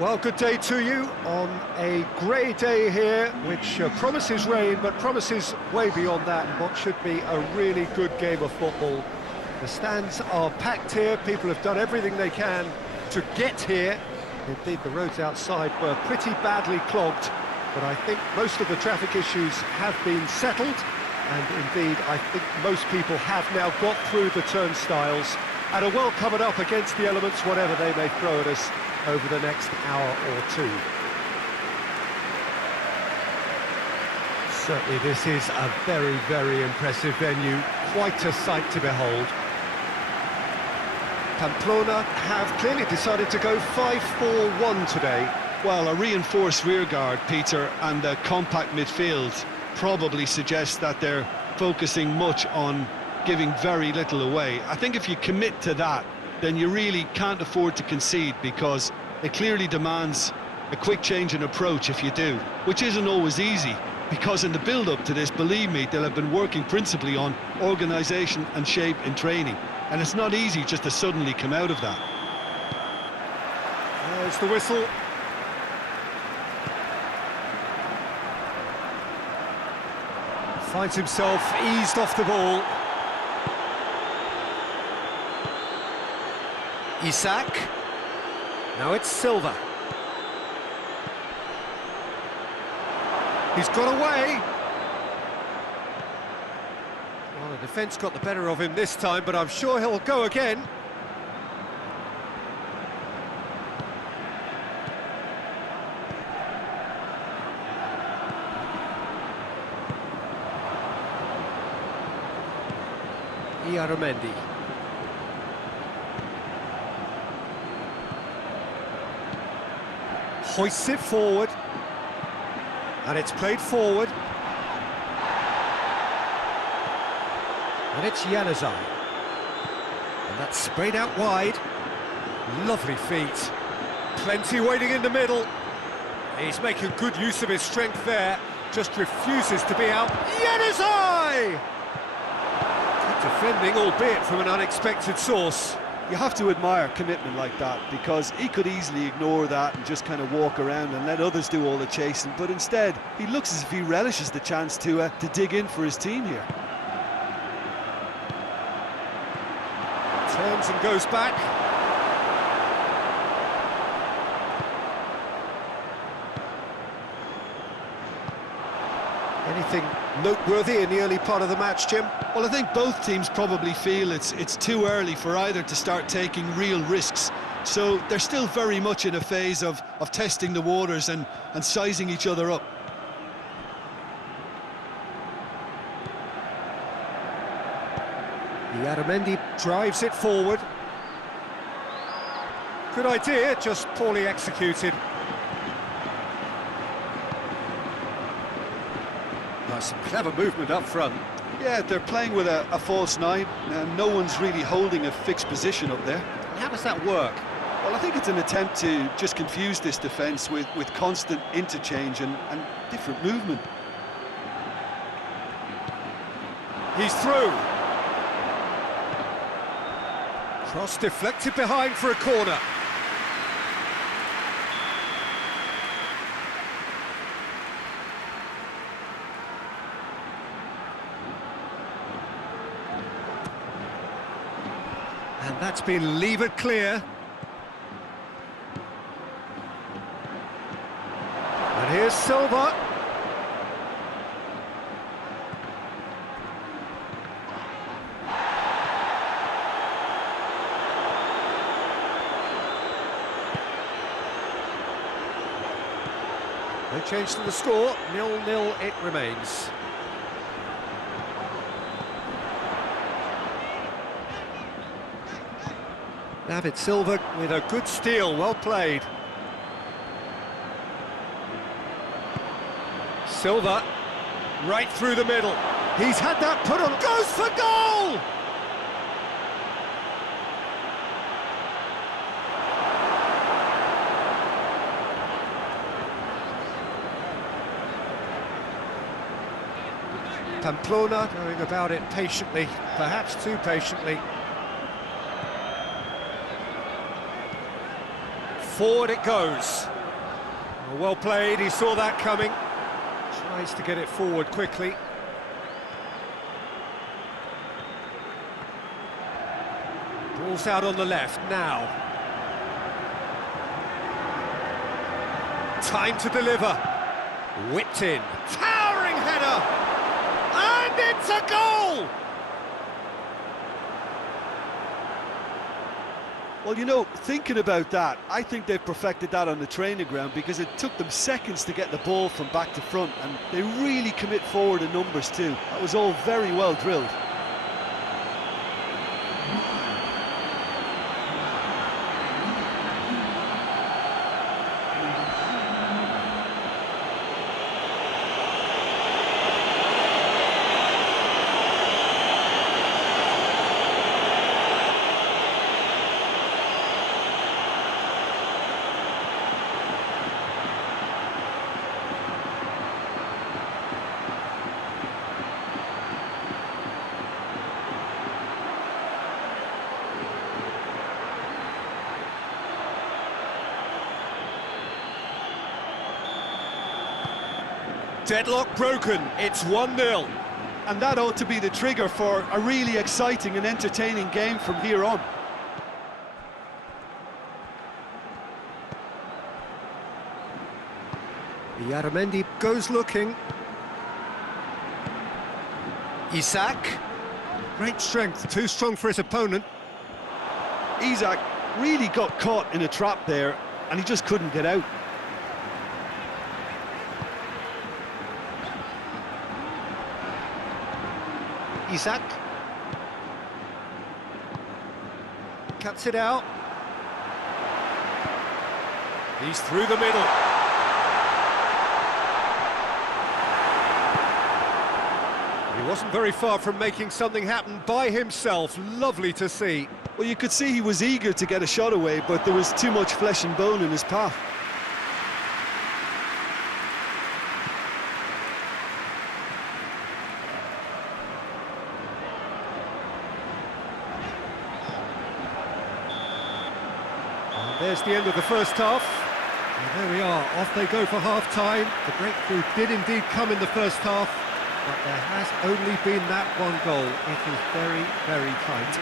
Well, good day to you on a grey day here, which promises rain, but promises way beyond that, and what should be a really good game of football. The stands are packed here, people have done everything they can to get here. Indeed, the roads outside were pretty badly clogged, but I think most of the traffic issues have been settled, and indeed, I think most people have now got through the turnstiles and are well covered up against the elements, whatever they may throw at us over the next hour or two. Certainly this is a very, very impressive venue, quite a sight to behold. Pamplona have clearly decided to go 5-4-1 today. Well, a reinforced rearguard, Peter, and a compact midfield probably suggests that they're focusing much on giving very little away. I think if you commit to that, then you really can't afford to concede, because it clearly demands a quick change in approach if you do, which isn't always easy, because in the build-up to this, believe me, they'll have been working principally on organisation and shape in training, and it's not easy just to suddenly come out of that. There's the whistle. Finds himself eased off the ball. Isak. Now it's Silva. He's got away. Well, the defence got the better of him this time, but I'm sure he'll go again. Iaramendi. Hoists it forward, and it's played forward, and it's Januzaj, and that's sprayed out wide. Lovely feet, plenty waiting in the middle. He's making good use of his strength there, just refuses to be out. Januzaj! Good defending, albeit from an unexpected source. You have to admire commitment like that, because he could easily ignore that and just kind of walk around and let others do all the chasing, but instead he looks as if he relishes the chance to dig in for his team here. Turns and goes back. Anything noteworthy in the early part of the match, Jim? Well, I think both teams probably feel it's too early for either to start taking real risks. So they're still very much in a phase of testing the waters and sizing each other up. Iaramendi drives it forward. Good idea, just poorly executed. Some clever movement up front. Yeah, they're playing with a false nine, and no one's really holding a fixed position up there. How does that work? Well, I think it's an attempt to just confuse this defence with constant interchange and different movement. He's through. Cross deflected behind for a corner. And that's been levered clear. And here's Silva. No change to the score, 0-0 it remains. David Silva with a good steal, well played. Silva, right through the middle. He's had that put on, goes for goal! Pamplona going about it patiently, perhaps too patiently. Forward it goes. Well played, he saw that coming. Tries to get it forward quickly. Ball's out on the left now. Time to deliver. Whipped in. Towering header! And it's a goal! Well, you know, thinking about that, I think they've perfected that on the training ground because it took them seconds to get the ball from back to front, and they really commit forward in numbers too. That was all very well drilled. Deadlock broken, it's 1-0. And that ought to be the trigger for a really exciting and entertaining game from here on. Iaramendi goes looking. Isak. Great strength, too strong for his opponent. Isak really got caught in a trap there, and he just couldn't get out. Isak cuts it out. He's through the middle. He wasn't very far from making something happen by himself. Lovely to see. Well, you could see he was eager to get a shot away, but there was too much flesh and bone in his path. There's the end of the first half. And there we are, off they go for half-time. The breakthrough did indeed come in the first half, but there has only been that one goal. It is very, very tight.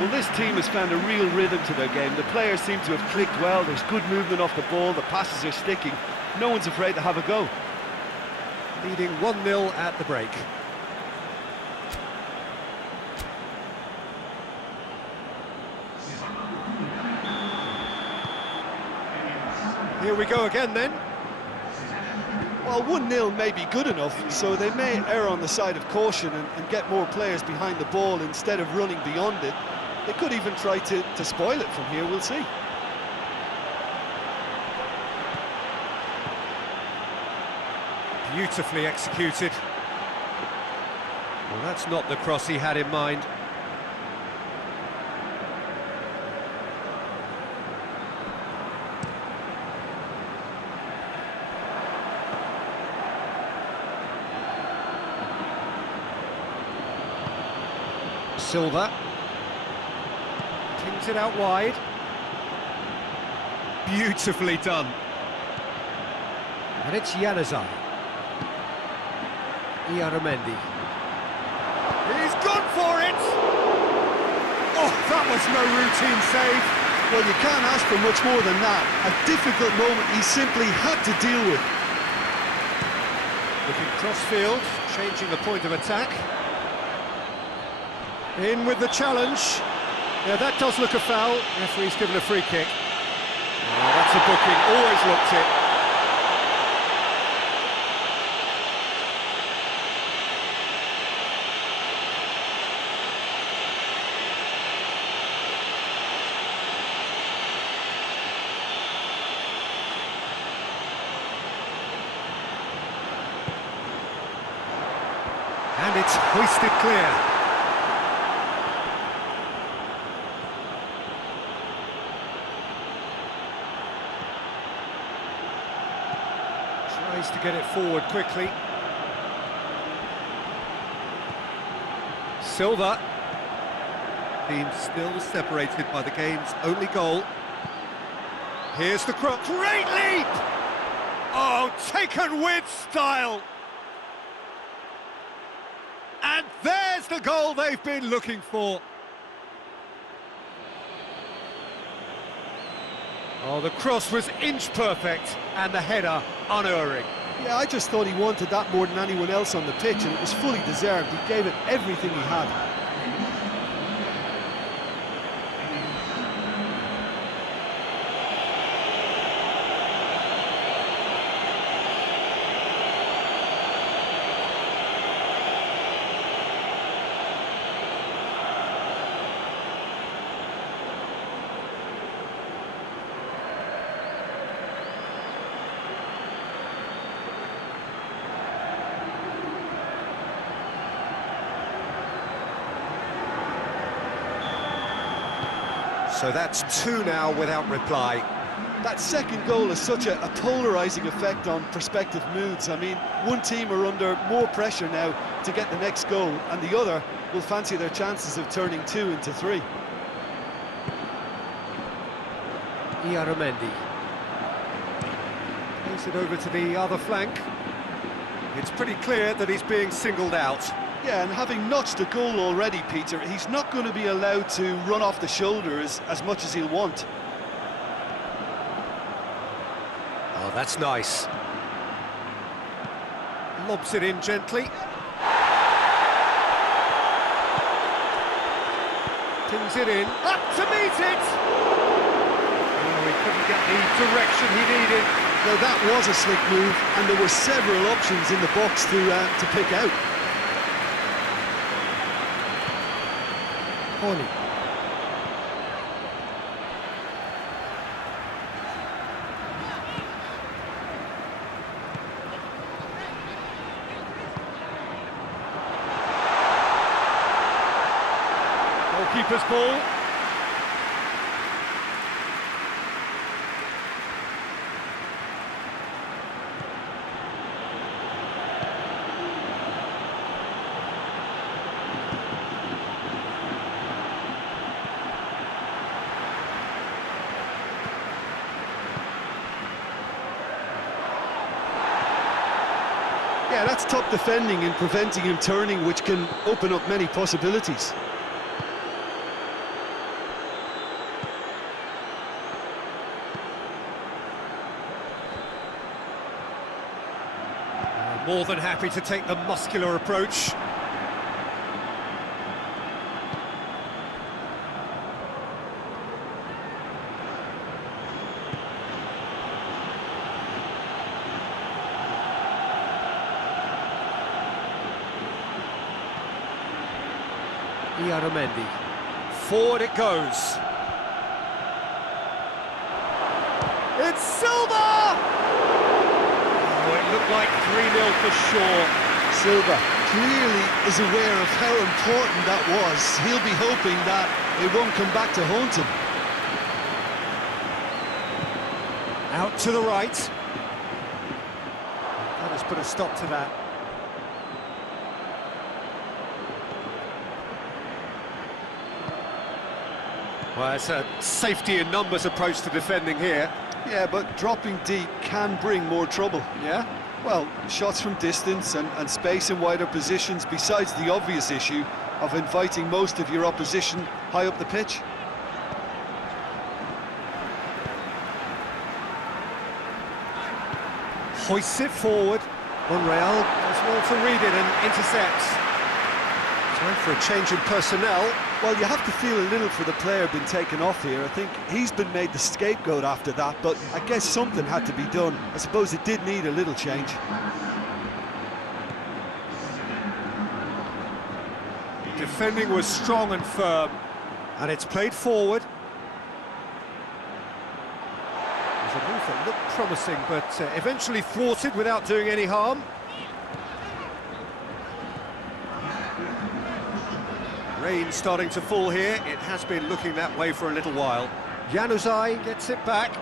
Well, this team has found a real rhythm to their game. The players seem to have clicked well. There's good movement off the ball. The passes are sticking. No one's afraid to have a go. Leading 1-0 at the break. Here we go again then. Well, 1-0 may be good enough, so they may err on the side of caution and get more players behind the ball instead of running beyond it. They could even try to spoil it from here, we'll see. Beautifully executed. Well, that's not the cross he had in mind. Silva pings it out wide. Beautifully done. And it's Januzaj. Iaramendi. He's gone for it! Oh, that was no routine save. Well, you can't ask for much more than that. A difficult moment he simply had to deal with. Looking cross-field, changing the point of attack. In with the challenge. Yeah, that does look a foul. Referee's given a free kick. Oh, that's a booking, always looked it. And it's hoisted clear. Tries to get it forward quickly. Silva. Team still separated by the game's only goal. Here's the cross. Great leap! Oh, taken with style! And there's the goal they've been looking for. Oh, the cross was inch perfect, and the header unerring. Yeah, I just thought he wanted that more than anyone else on the pitch, and it was fully deserved. He gave it everything he had. So that's 2 now without reply. That second goal has such a polarising effect on prospective moods. I mean, one team are under more pressure now to get the next goal, and the other will fancy their chances of turning 2 into 3. Iaramendi. Plays it over to the other flank. It's pretty clear that he's being singled out. Yeah, and having notched a goal already, Peter, he's not going to be allowed to run off the shoulders as much as he'll want. Oh, that's nice. Lobs it in gently. Pins it in. Up to meet it! Oh, he couldn't get the direction he needed. Now, that was a slick move, and there were several options in the box to pick out. Horny. Goalkeeper's ball. Yeah, that's top defending and preventing him turning, which can open up many possibilities. More than happy to take the muscular approach. Iaramendi. Forward it goes. It's Silva! Oh, it looked like 3-0 for sure. Silva clearly is aware of how important that was. He'll be hoping that it won't come back to haunt him. Out to the right. That has put a stop to that. Well, it's a safety in numbers approach to defending here. Yeah, but dropping deep can bring more trouble. Yeah? Well, shots from distance and space in wider positions, besides the obvious issue of inviting most of your opposition high up the pitch. Hoists it forward. Monreal does well to read it and intercepts. Time for a change in personnel. Well, you have to feel a little for the player being taken off here. I think he's been made the scapegoat after that, but I guess something had to be done. I suppose it did need a little change. Defending was strong and firm, and it's played forward. It was a move that looked promising, but eventually thwarted without doing any harm. Rain starting to fall here. It has been looking that way for a little while. Januzaj gets it back.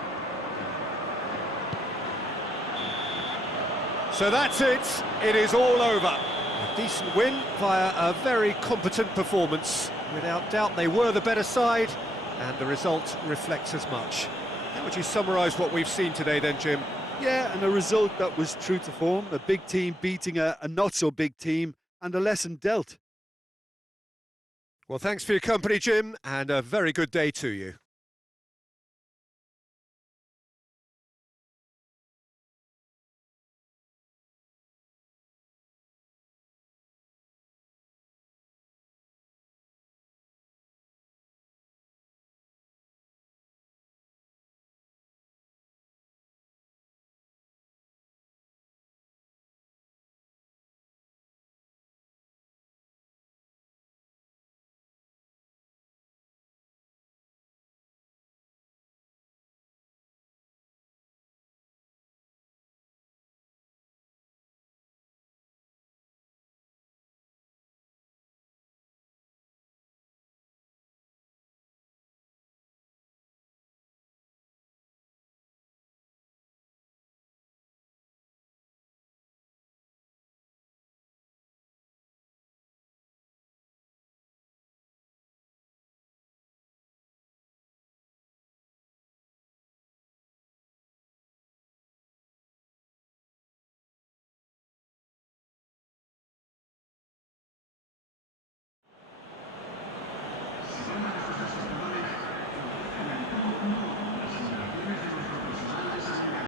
So that's it. It is all over. A decent win via a very competent performance. Without doubt, they were the better side, and the result reflects as much. How would you summarise what we've seen today then, Jim? Yeah, and a result that was true to form, a big team beating a not-so-big team, and a lesson dealt. Well, thanks for your company, Jim, and a very good day to you.